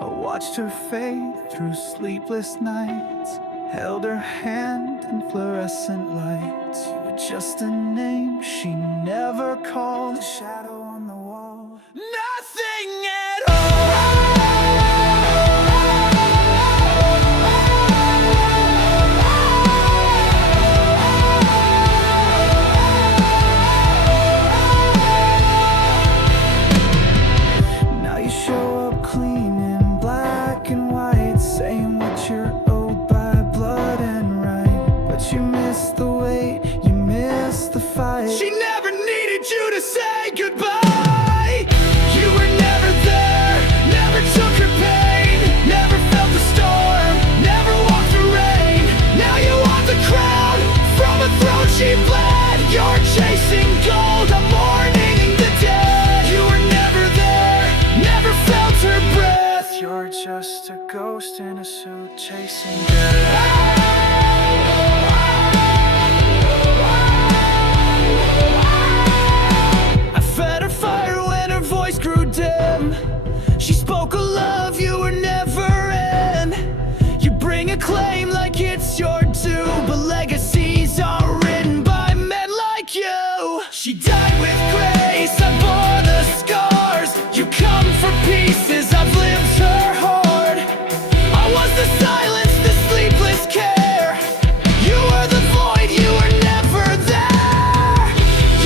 I watched her fade through sleepless nights, held her hand in fluorescent lights. You were just a name she never called, a shadow on the wall, nothing at Now you show up clean in black and white, saying what you're owed by blood and right. But you missed the wait, you missed the fight. She never needed you to say goodbye. You were never there, never took her pain, never felt the storm, never walked the rain. Now you want the crown from a throne she bled. You're chasing gold, I'm mourning the dead. You were never there, never felt her breath. You're just a ghost in a suit chasing death. I fed her fire when her voice grew dim. She spoke a love you were never in. You bring a claim like it's your due, but legacies aren't written by men like you. She died with grace, I bore the scars. You come for pieces, I've lived her hard. I was the silence, the sleepless care. You were the void, you were never there.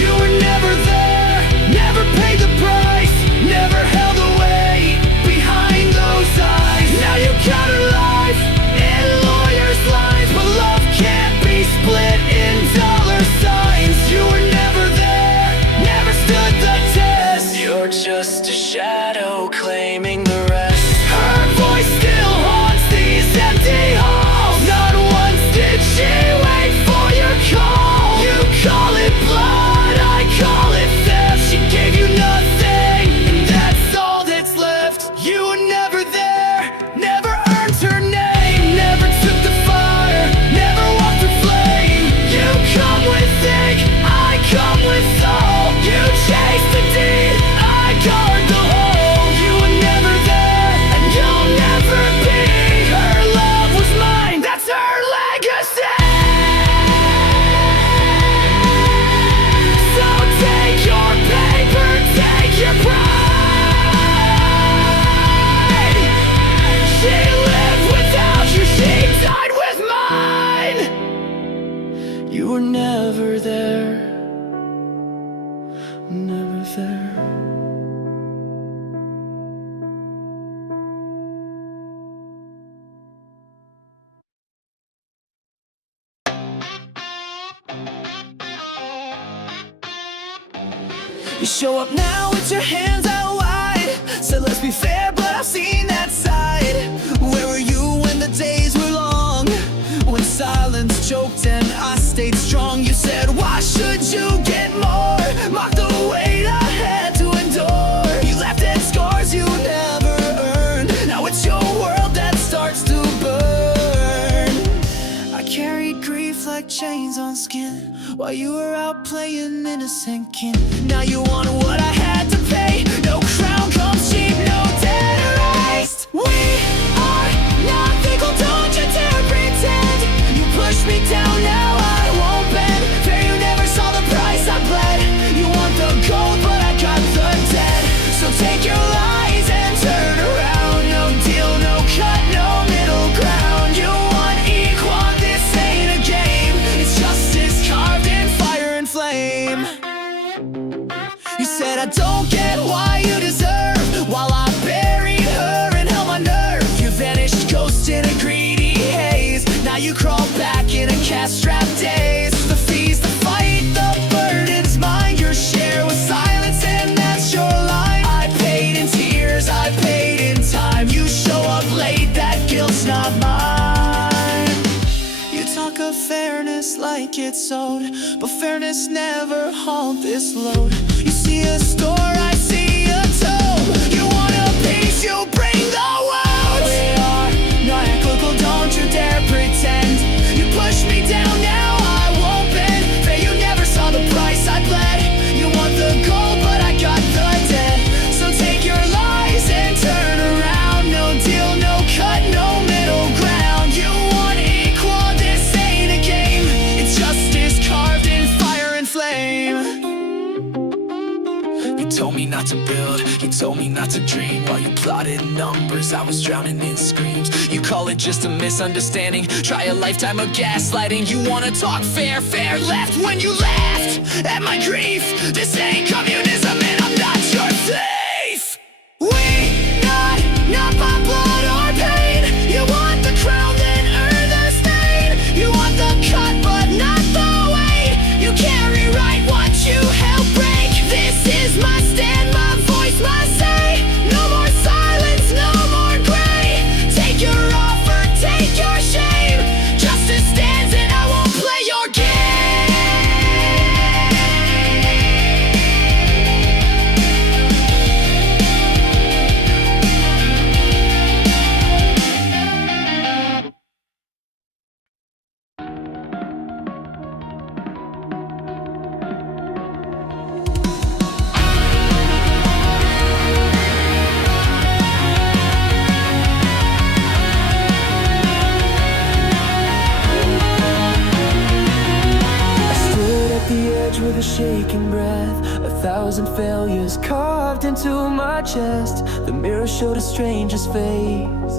You were never there, never paid the price, never held away behind those eyes. Now you count her life in lawyers' lines, but love can't be split in dollar signs. You were never there, never stood the test. You're just a shadow claiming the rest. Her voice still haunts these empty halls. Not once did she wait for your call. You call it blood, I call it theft. She gave you nothing, and that's all that's left. You were never there, never earned her name, never took the fire, never walked the flame. You come with thick, I come with soul. You chase the deed, I guard the whole. You were never there, and you'll never be. Her love was mine, that's her legacy. So take your paper, take your pride. She lived without you, she died with mine. You were never there, never there. You show up now with your hands out wide. Said let's be fair, but I've seen that side. Where were you when the days were long? When silence choked and I stayed strong. You said why should you get more? Mocked the weight I had to endure. You left dead scars you never earned. Now it's your world that starts to burn. I carried grief like chains on skin while you were out playing innocent kin. Now you want what I had to pay. No crown comes cheap, no debt erased. We are not fickle, don't you dare pretend. You pushed me down, now I won't bend. Fair, you never saw the price I bled. You want the gold, but I got the dead. So take your lies and turn around. No deal, no cut, no middle ground. You want equal, this ain't a game. It's justice carved in fire and flame. You said I don't get why you deserve, while I buried her and held my nerve. You vanished, ghost in a greedy haze. Now you crawl back in a cash-strapped daze. The fees, the fight, the burden's mine. Your share was silence and that's your line. I paid in tears, I paid in time. You show up late, that guilt's not mine. You talk of fairness like it's owed, but fairness never hauled this load. You see a store, I see a tome. You want a piece, you bring the wound. We are not equal, don't you dare pretend. You push me down, now I won't bend. Fair, you never saw the price I bled. You want the gold, but I got the dead. So take your lies and turn around. No deal. You told me not to build, you told me not to dream. While you plotted numbers, I was drowning in screams. You call it just a misunderstanding, try a lifetime of gaslighting. You wanna talk fair, fair left when you laughed at my grief. This ain't communism and I'm not your thief. We not by blood or pain. You want the crown, then earn the stain. You want the cut, but not the weight. You can't rewrite what you helped break. This is my stand, my voice, my say. No more silence, no more gray. Take your offer, take your shame. Justice stands and I won't play your game. With a shaking breath, 1,000 failures carved into my chest. The mirror showed a stranger's face,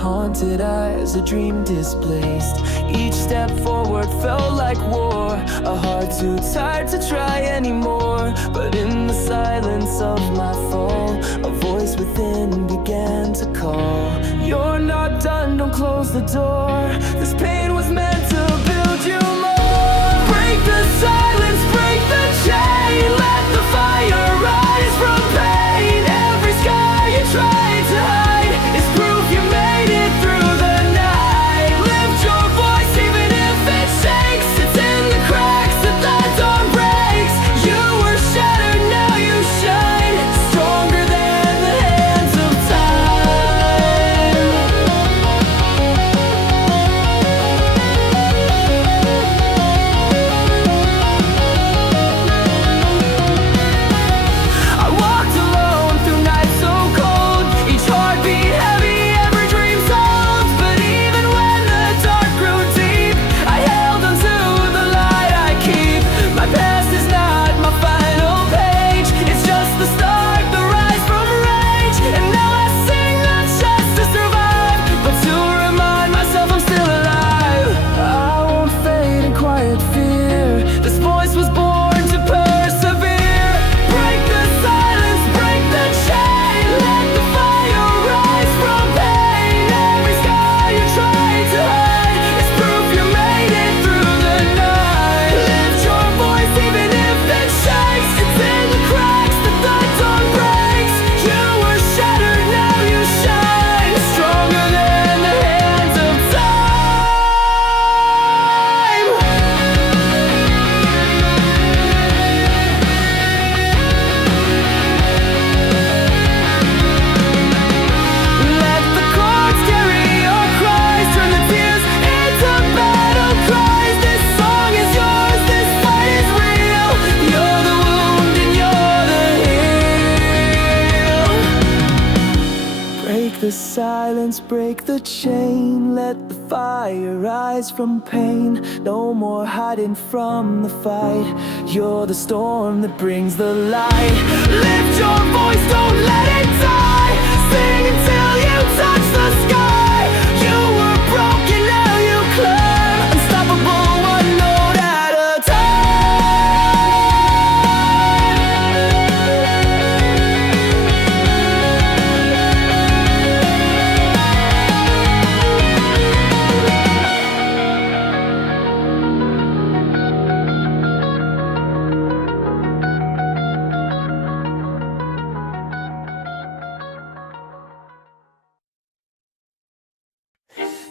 haunted eyes, a dream displaced. Each step forward felt like war, a heart too tired to try anymore. But in the silence of my fall, a voice within began to call. You're not done, don't close the door. This pain was meant to build you more. Break the silence, break the chain. Let the fire rise from pain. Every scar you tried to hide is proof you made it through the night. Lift your voice even if it shakes. It's in the cracks that the dawn breaks. You were shattered, now you shine, stronger than the hands of time. I walked alone through nights so cold, each heartbeat heavy, every dream sold. But even when the dark grew deep, I held onto the light I keep. My past is not my final page, it's just the start, the rise from rage. And now I sing not just to survive, but to remind myself I'm still alive. I won't fade in quiet fear, this voice was born to persevere. Break the silence, break the chain. Let the fire rise from pain. Every scar you tried to hide is proof you made it through the night. Lift your voice even if it shakes. It's in the cracks that the dawn breaks. You were shattered, now you shine, stronger than the hands of time. Let the chords carry your cries, turn the tears into battle cries. This song is yours, this fight is real. You're the wound and you're the heal. Break the silence, break the chain. Let the fire rise from pain. No more hiding from the fight. You're the storm that brings the light. Lift your voice, don't let it die. Sing until you touch the sky. You were broken, now you climb. Unstoppable, one note at a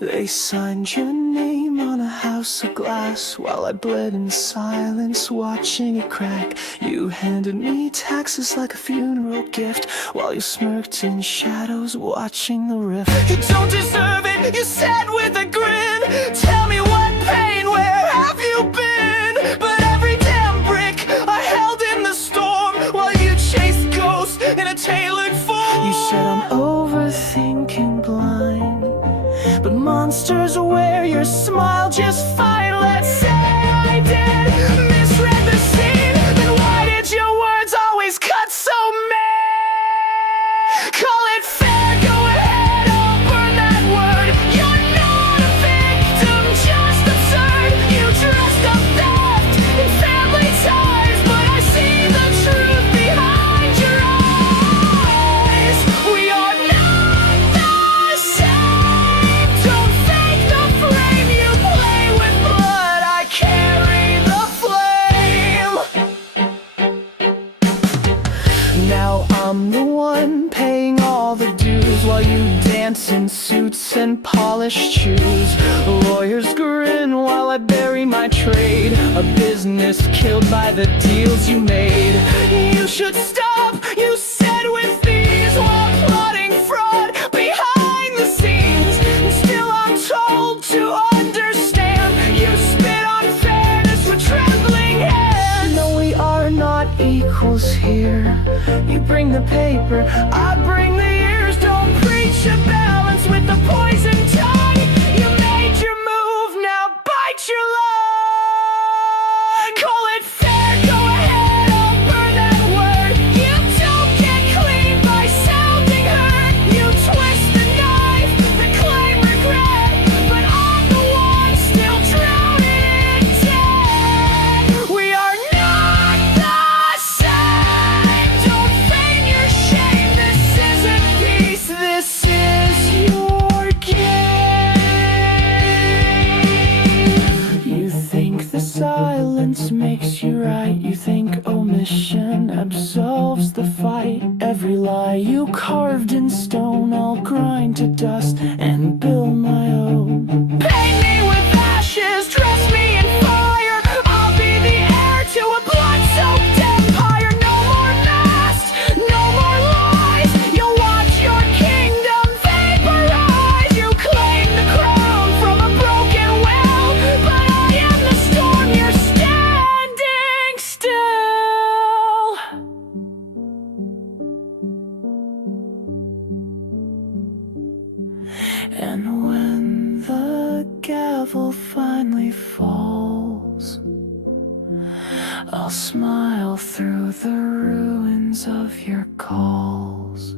They signed your name on a house of glass while I bled in silence, watching it crack. You handed me taxes like a funeral gift while you smirked in shadows, watching the rift. You don't deserve it, you said with a grin. Tell me what pain, where have you been? But every damn brick I held in the storm while you chased ghosts in a tailored form. You said I'm overthinking blind, but monsters wear your smile just fine. Let's say I did misread the scene, then why did your words always cut Now I'm the one paying all the dues, while you dance in suits and polished shoes. Lawyers grin while I bury my trade, a business killed by the deals you made. You should stop, you said with these, while plotting fraud behind the scenes. Still I'm told to understand, you spit on fairness with trembling hands. No, we are not equals here. You bring the paper, I bring the ears. Don't preach a balance with the poison tongue. You made your move, now bite your lung. Call it fair, go ahead, I'll burn that word. You don't get clean by sounding hurt. You twist the knife, the claim regret, but I'm the one still drowning in debt. We are not the same. Don't feign your shame. This isn't peace, this is your game. You think the silence makes you right. You think omission absolves the fight. Every lie you carved in stone, I'll grind to dust and build my own. Paint me with ashes, dress me in fire. I'll be the heir to a blood-soaked empire. No more masks, no more lies. You'll watch your kingdom vaporize. You claim the crown from a broken well, but I am the storm, you're standing still. And when the gavel finally falls, I'll smile through the ruins of your calls.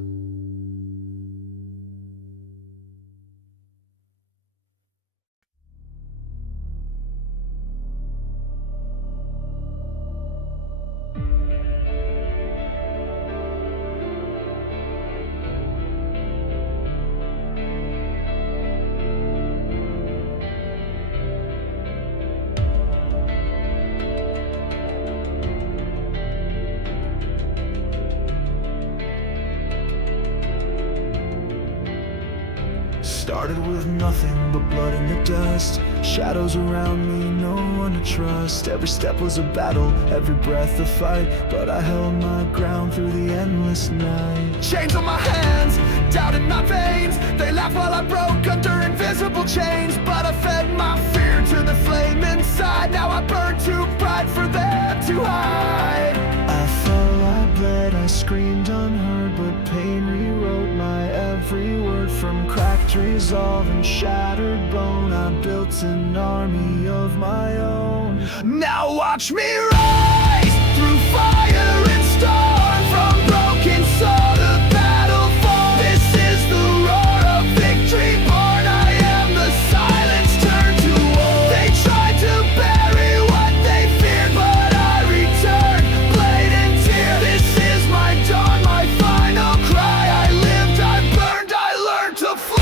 Started with nothing but blood in the dust. Shadows around me, no one to trust. Every step was a battle, every breath a fight, but I held my ground through the endless night. Chains on my hands, doubt in my veins. They laughed while I broke under invisible chains, but I fed my fear to the flame inside. Now I burn too bright for them to hide. I fell, I bled, I screamed unheard, but pain rewrote my every word. From cracked resolve and shattered bone, I built an army of my own. Now watch me rise through fire and storm, from broken soul to battle fall. This is the roar of victory born. I am the silence turned to war. They tried to bury what they feared, but I returned, blade and tear. This is my dawn, my final cry. I lived, I burned, I learned to fly.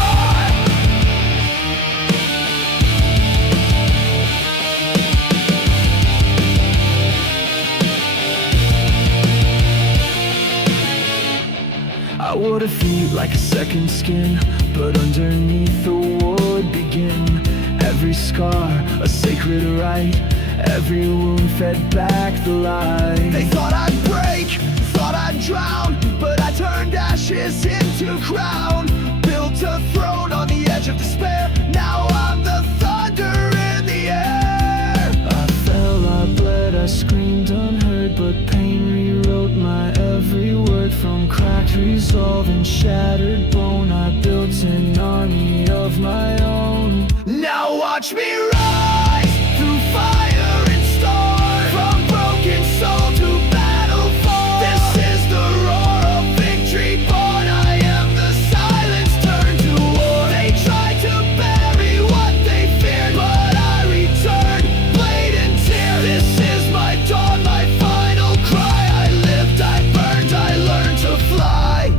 I wore defeat like a second skin, but underneath the war would begin. Every scar, a sacred rite, every wound fed back the light. They thought I'd break, thought I'd drown, but I turned ashes into crown. Built a throne on the edge of despair, now I'm the thunder in the air. I fell, I bled, I screamed unheard, but pain rewrote my every word. From cracked resolve and shattered bone, I built an army of my own. Now watch me rise through fire and storm, from broken soul to battle fall. This is the roar of victory born. I am the silence turned to war. They tried to bury what they feared, but I returned, blade and tear. This is my dawn, my final cry. I lived, I burned, I learned to fly.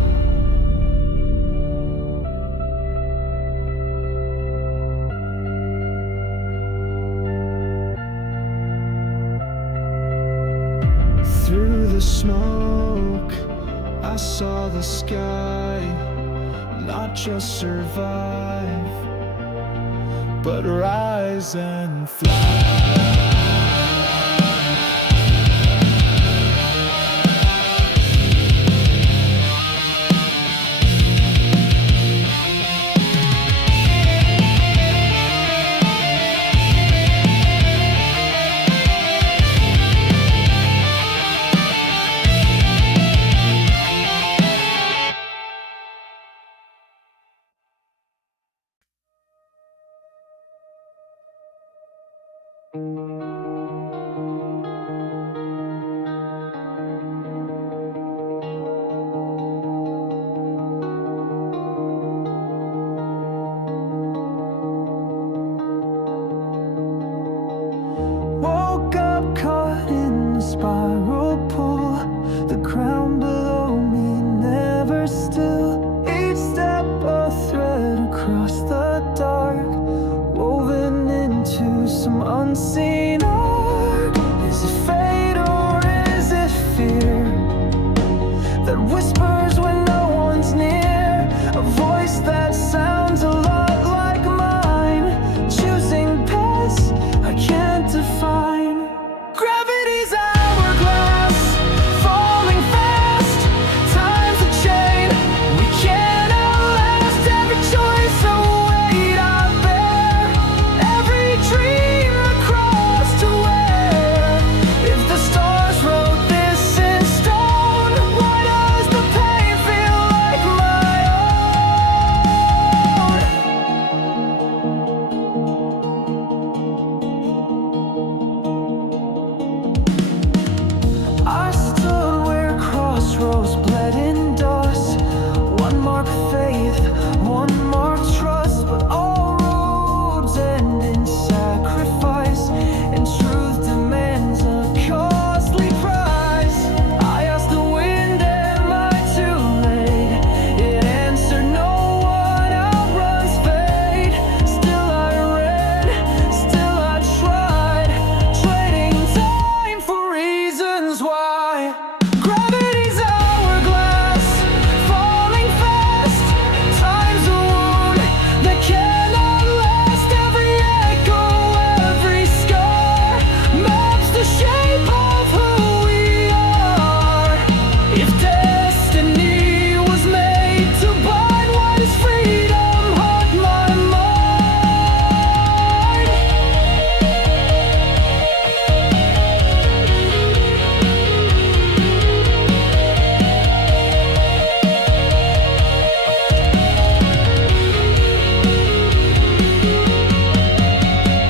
I saw the sky, not just survive, but rise and fly. Woke up caught in the spiral pool. The ground below me never still. Each step a thread across the dark, woven into some unseen arc. Is it fate or is it fear that whispers when no one's near? A voice that sounds a lot like mine, choosing paths I can't define. Gravity's hourglass, falling fast. Time's a chain we can't outlast. Every choice a weight I bear, every dream across to where. If the stars wrote this in stone, why does the pain feel like my own? I stood where crossroads bled in dust. One mark faith, one mark trust, but all roads end in sacrifice, and truth demands a costly price. I asked the wind, am I too late? It answered, no one outruns fate. Still I read, still I tried, trading time for reasons why. Gravity's hourglass, falling fast. Time's a wound that cannot last. Every echo, every scar maps the shape of who we are. If destiny was made to bind, why does freedom haunt my mind?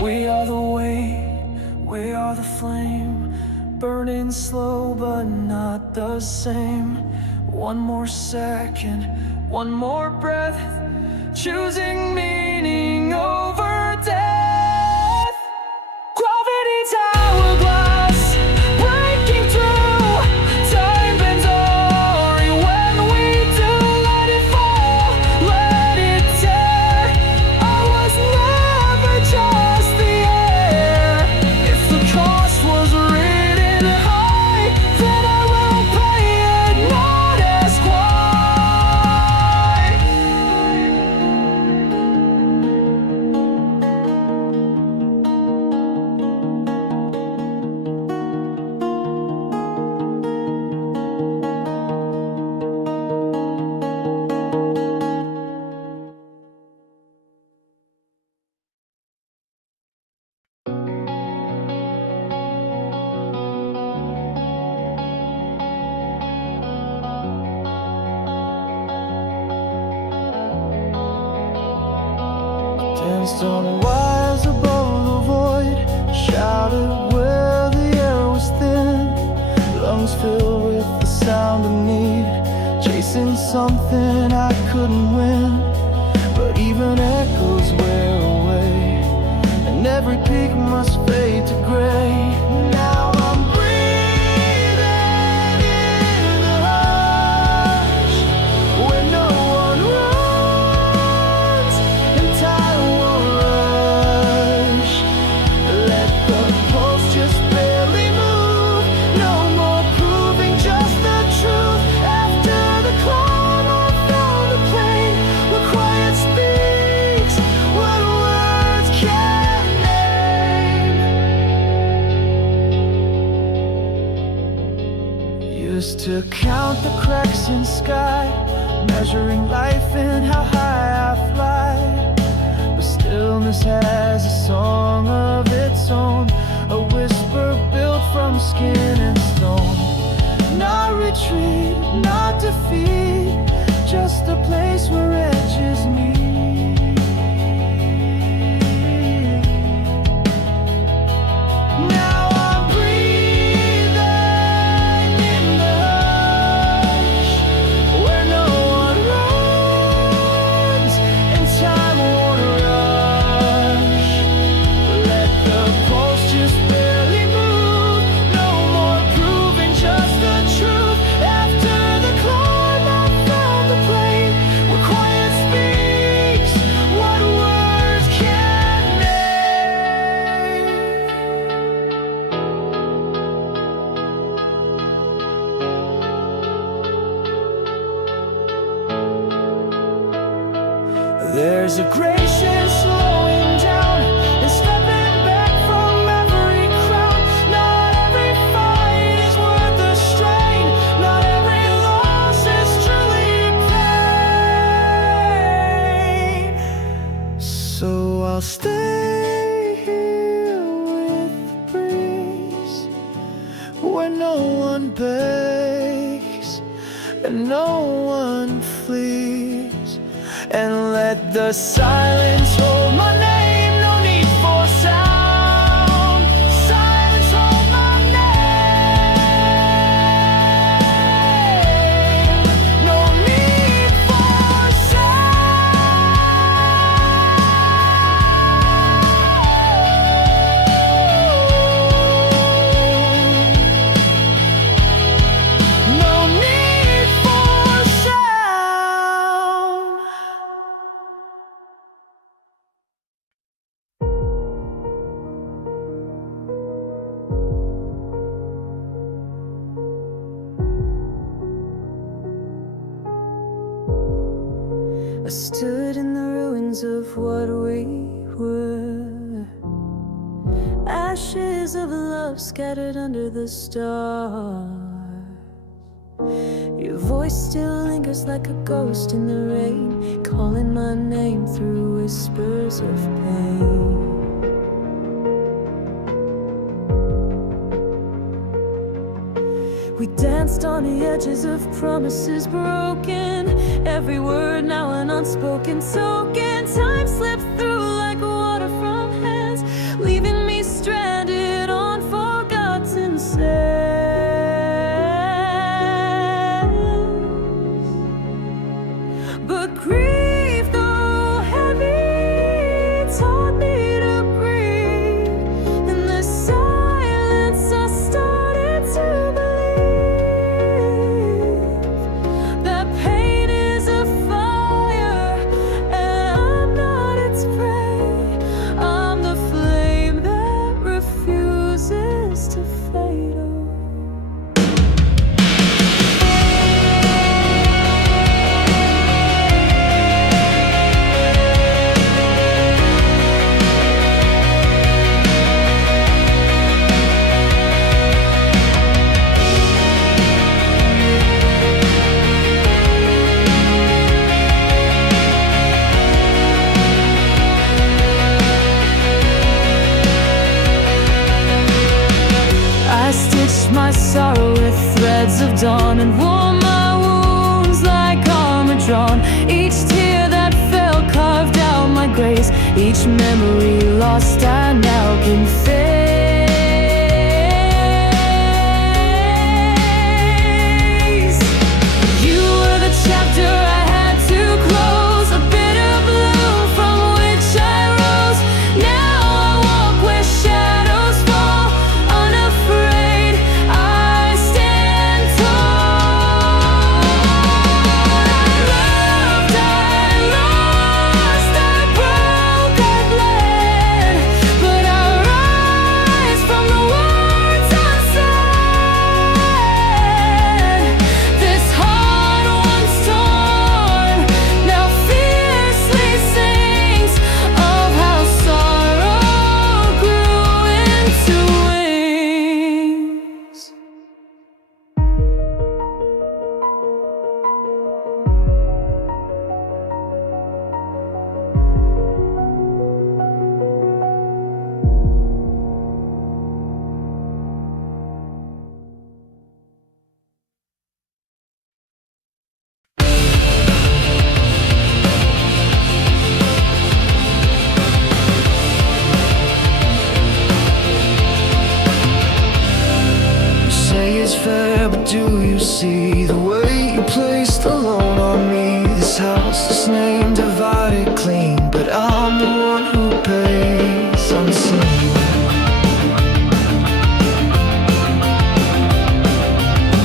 We are the weight, we are the flame, burning slow but not the same. One more second, one more breath, choosing meaning over death. Gravity's hourglass, breaking through. Time bends ori when we do. Let it fall, let it tear. I was never just the air. If the cost was written high, then I will pay it, not ask why. Danced on wires above the void, shouted where the air was thin. Lungs filled with the sound of need, chasing something I couldn't win. But even echoes wear away, and every peak must fade to gray. Now I'm breathing in the hush, where no one runs and time won't rush. Let the pulse just barely move, no more proving just the truth after sky, measuring life and how high I fly. But stillness has a song of its own, a whisper built from skin and stone. Not retreat, not defeat, just a place where edges meet. Now I'm breathing in the hush, where no one runs and time won't rush. Let the pulse just barely move, no more proving, just the truth. After the climb I found the plane where quiet speaks what words can't name. There's a gracious slowing down and stepping back from every crowd. Not every fight is worth the strain, not every loss is truly pain. So I'll stay here with the breeze, where no one begs and no one flees, and let the silence hold my name. No need for sound. Silence hold my name. No need for sound. No need for sound. I stood in the ruins of what we were, ashes of love scattered under the stars. Your voice still lingers like a ghost in the rain, calling my name through whispers of pain. We danced on the edges of promises broken, every word now an unspoken token. Time slipped through like water from hands, leaving me stranded on forgotten sands. But grief, though heavy, taught me to breathe. In the silence I started to believe that pain is a fire and I'm not its prey. I'm the flame that refuses to fade away. I stitched my sorrow with threads of dawn and wore my wounds like armor drawn. Each tear that fell carved out my grace. Each memory lost I now can face. You were the chapter I had to close, a bitter bloom from which I rose. Now I walk where shadows fall, unafraid I stand tall. I loved, I lost, I broke, I bled, but I rise. do you see the way you placed the loan on me? This house is named divided clean, but I'm the one who pays unseen.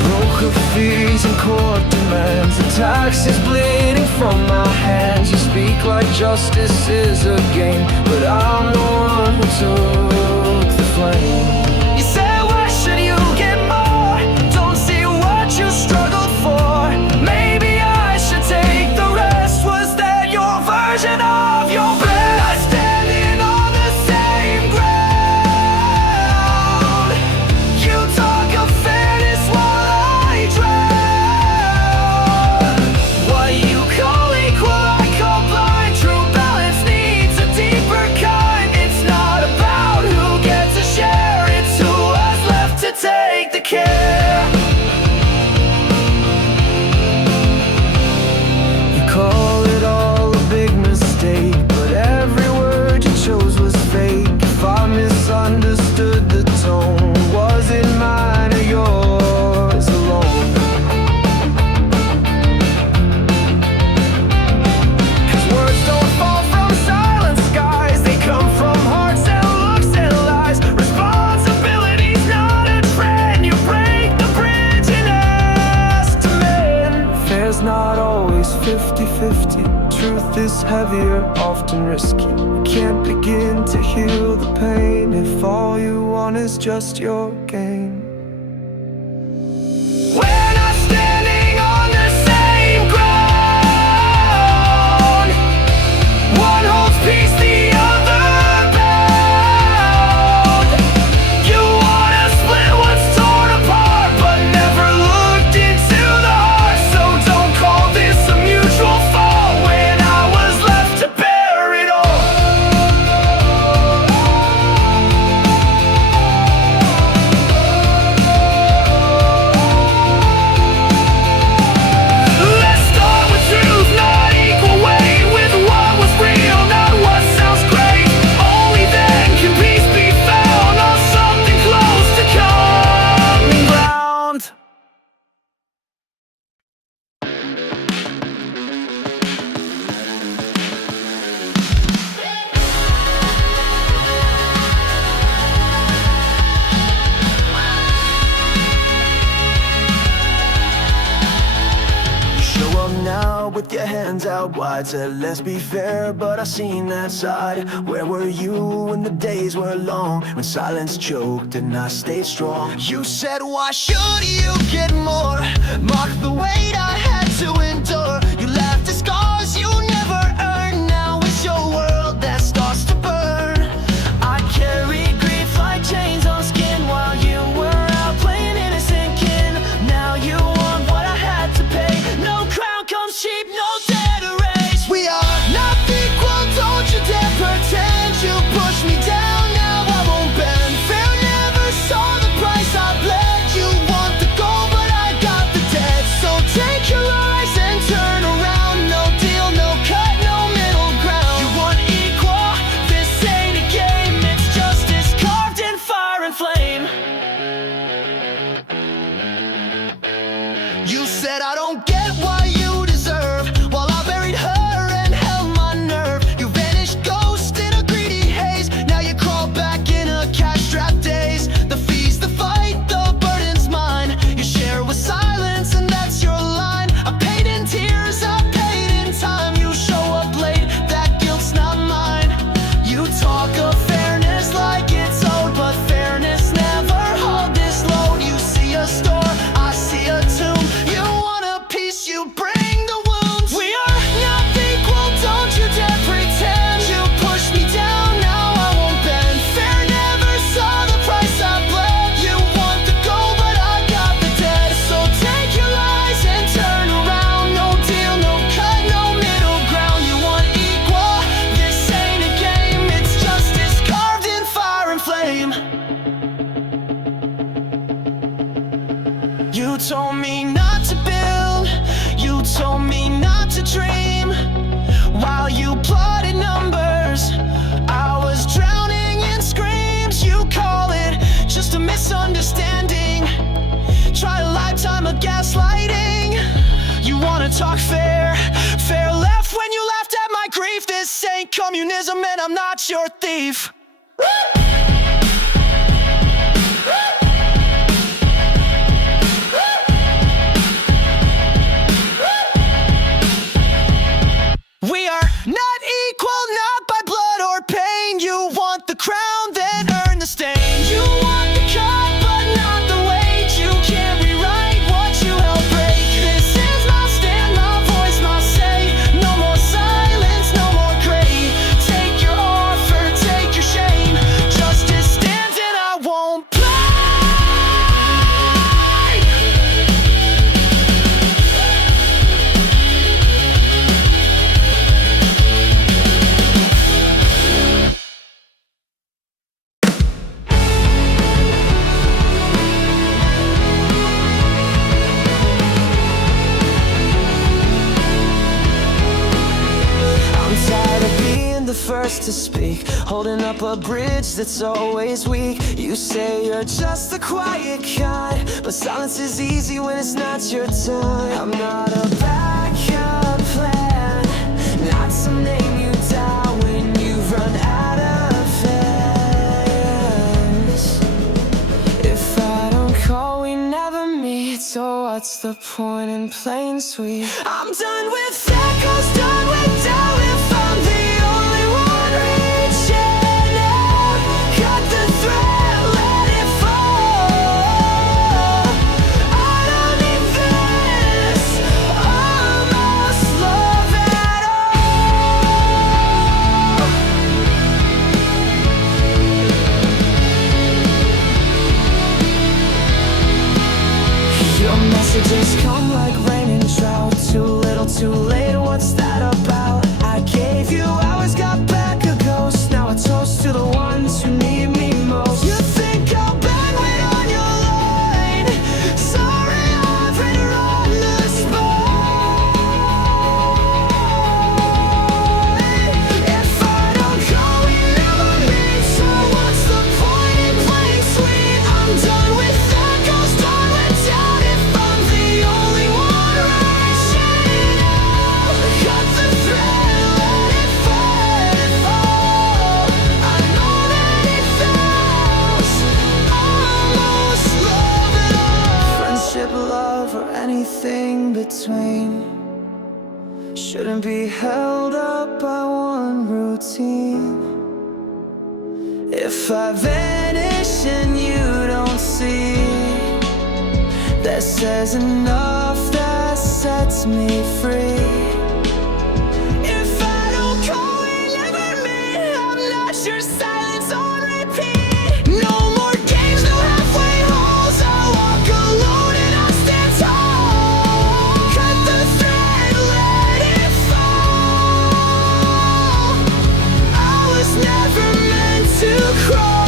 Broker fees and court demands, the taxes bleeding from my hands. You speak like justice is a game, but I'm the one who took the flame. You say, why should you get more? Don't see what you struggled for. Maybe I should take the rest. Was that your version of your best? Standing on the same ground. You talk of fairness while I drown. What you call equal, I call blind. True balance needs a deeper kind. It's not about who gets a share, it's who has left to take the care. You call it all a big mistake, but every word you chose was fake. If I misunderstood the tone, was it mine or yours alone? 'Cause words don't fall from silent skies, they come from hearts and looks and lies. Responsibility's not a trend, you break the bridge and ask to mend. Fair's not always 50-50, truth is heavier, often risky. You can't begin to heal the pain if all you want is just your gain. We're not standing on the same ground. One holds peace, the other bound. You wanna split what's torn apart, but never looked into the heart. So don't call this a mutual fall when I was left to bear it all. Let's start with truth, not equal weight. With what was real, not what sounds great. Only then can peace be found on something close to common ground. You show up now with your hands out wide, said let's be fair, but I seen that side. Where were you when the days were long, when silence choked and I stayed strong? You said, why should you get more? Mark the weight I had to endure. You left the scars you never earned. Now it's your world that starts to burn. I carried grief like chains on skin while you were out playing innocent kin. Now you want what I had to pay. No crown comes cheap, no debt erased. We are not equal, don't you dare pretend. You push me down, now I won't bend. Fair never saw the price I bled. You want the gold, but I got the debt. So take your talk fair. Fair left when you laughed at my grief. This ain't communism and I'm not your thief. We are not equal, not by blood or pain. You want the crown, then earn the stain. You want the cut, but not the weight. You can't rewrite what you helped break. This is my stand, my voice, my say. No more silence, no more gray. Take your offer, take your shame. Justice stands and I won't play. The first to speak, holding up a bridge that's always weak. You say you're just the quiet kind, but silence is easy when it's not your time. I'm not a backup plan, not some name you dial when you've run out of hands. If I don't call, we never meet, so what's the point in plain sweet? I'm done with echoes, done with doubt. If I'm the messages come like rain and drought. Too little, too late, what's that about? I gave you hours, got back a ghost. Now I toast to the ones who need me most. You think I'll bang weight on your line? Sorry, I've hit her on the spot. If I don't go, we never meet, so what's the point in playing sweet? I'm done with echoes, done with doubt. Love or anything between shouldn't be held up by one routine. If I vanish and you don't see, that says enough, that sets me free. If I don't call, we never meet. I'm not your silence on repeat. No more games, no halfway holes. I walk alone and I stand tall. Cut the thread, let it fall. I was never meant to crawl.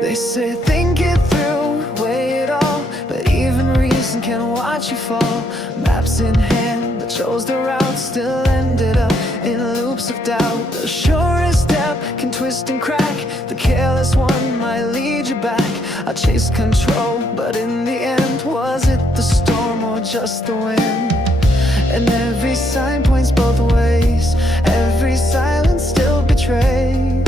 They say think it through, weigh it all, but even reason can watch you fall. Maps in hand, but chose the route, still ended up in loops of doubt. The surest step can twist and crack, the careless one might lead you back. I chased control, but in the end, was it the storm or just the wind? And every sign points both ways, every silence still betrays.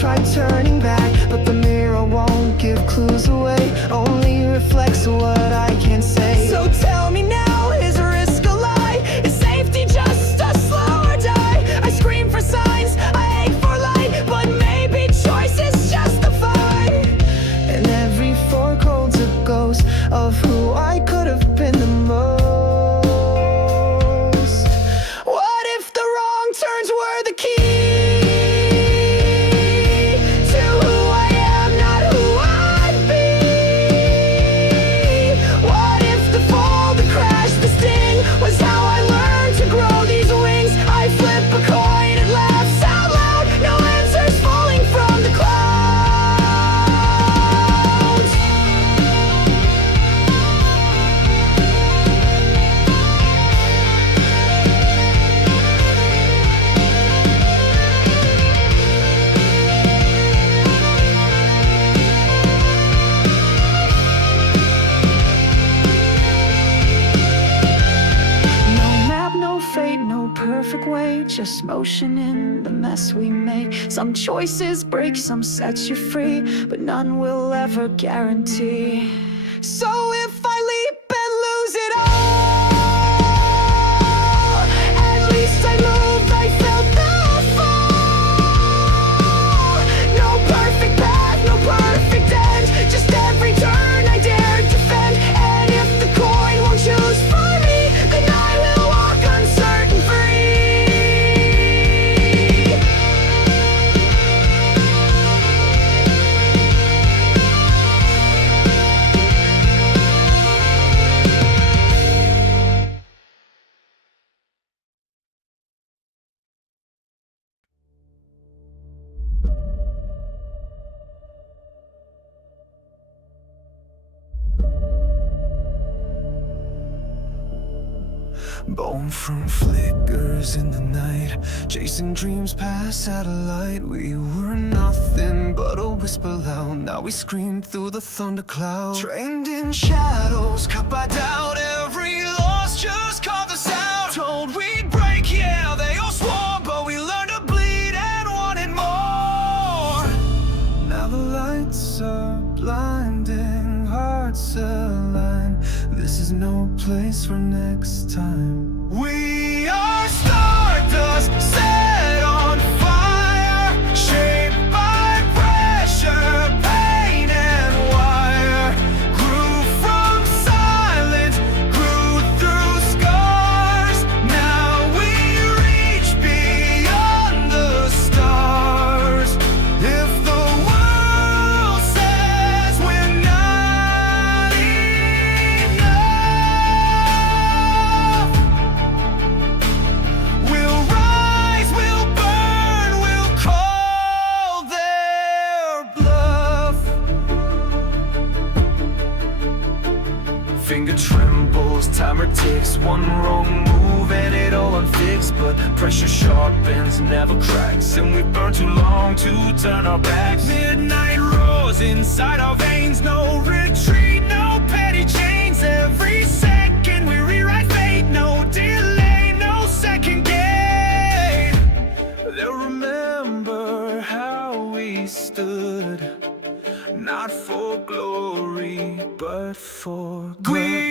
Tried turning back, but the mirror won't give clues away, only reflects what I can say. So tell me now, is risk a lie? Is safety just a slow or die? I scream for you're the key to who I am, not who I'd be. What if the fall, the crash, the sting was how I learned to grow these wings? I flip a coin and laughs out loud, no answers falling from the clouds. No map, no fate, no perfect way, just motion in the mess we make. Some choices break, some sets you free, but none will ever guarantee. So if I leap and lose it all, at least I moved, I felt the fall. No perfect path, no perfect end, just every turn I dared defend. And if the coin won't choose for me, then I will walk uncertain free. Born from flickers in the night, chasing dreams past satellite. We were nothing but a whisper loud. Now we scream through the thundercloud. Trained in shadows, cut by doubt. Every loss just carved us out. Told we'd break, yeah, they all swore, but we learned to bleed and wanted more. Now the lights are blinding, hearts align. This is no place for next time. We are stardust, set on fire, shaped by pressure, pain and wire. Grew from silence, grew through scars. Now we reach beyond the stars. If the world says we're not enough, we'll rise, we'll burn, we'll call their bluff. Finger trembles, timer ticks. One wrong move and it all unfixed. But pressure sharpens, never cracks, and we burn too long to turn our backs. Midnight roars inside our veins. No retreat, no petty chains. Every second we rewrite fate. No delay, no second gate. They'll remember how we stood, not for glory, but for good.